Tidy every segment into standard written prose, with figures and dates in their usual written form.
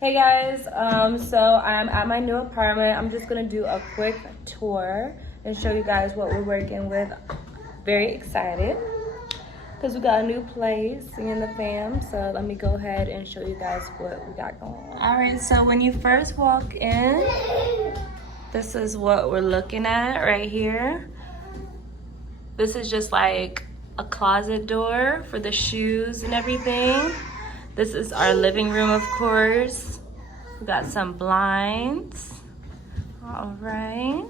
Hey guys, so I'm at my new apartment. I'm just gonna do a quick tour and show you guys what we're working with. Very excited because we got a new place in the fam. So let me go ahead and show you guys what we got going on. All right, so when you first walk in, this is what we're looking at right here. This is just like a closet door for the shoes and everything. This is our living room, of course. We got some blinds. All right.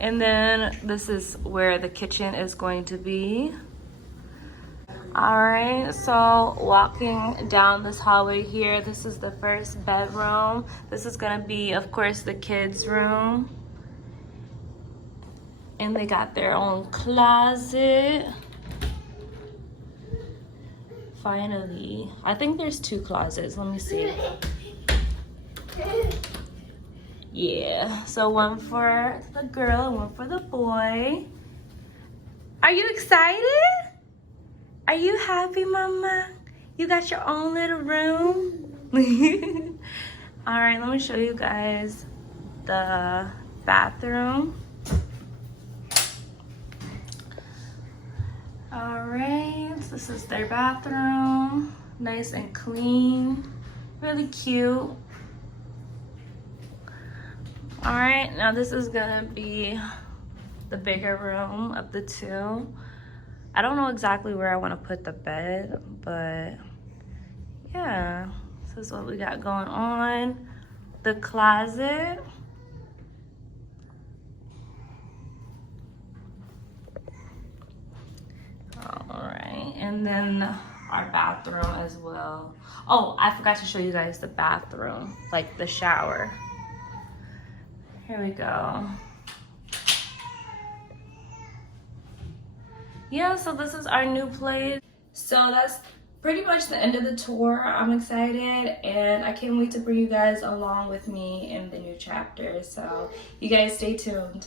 And then this is where the kitchen is going to be. All right, so walking down this hallway here, this is the first bedroom. This is gonna be, of course, the kids' room. And they got their own closet. Finally, I think there's two closets. Let me see. Yeah, so one for the girl and one for the boy. Are you excited? Are you happy, mama? You got your own little room? All right, let me show you guys the bathroom. All right, this is their bathroom. Nice and clean, really cute. All right, now this is gonna be the bigger room of the two. I don't know exactly where I wanna put the bed, but yeah, this is what we got going on. The closet. All right, and then our bathroom as well. Oh, I forgot to show you guys the bathroom, like the shower. Here we go. Yeah, so this is our new place. So that's pretty much the end of the tour. I'm excited and I can't wait to bring you guys along with me in the new chapter. So you guys stay tuned.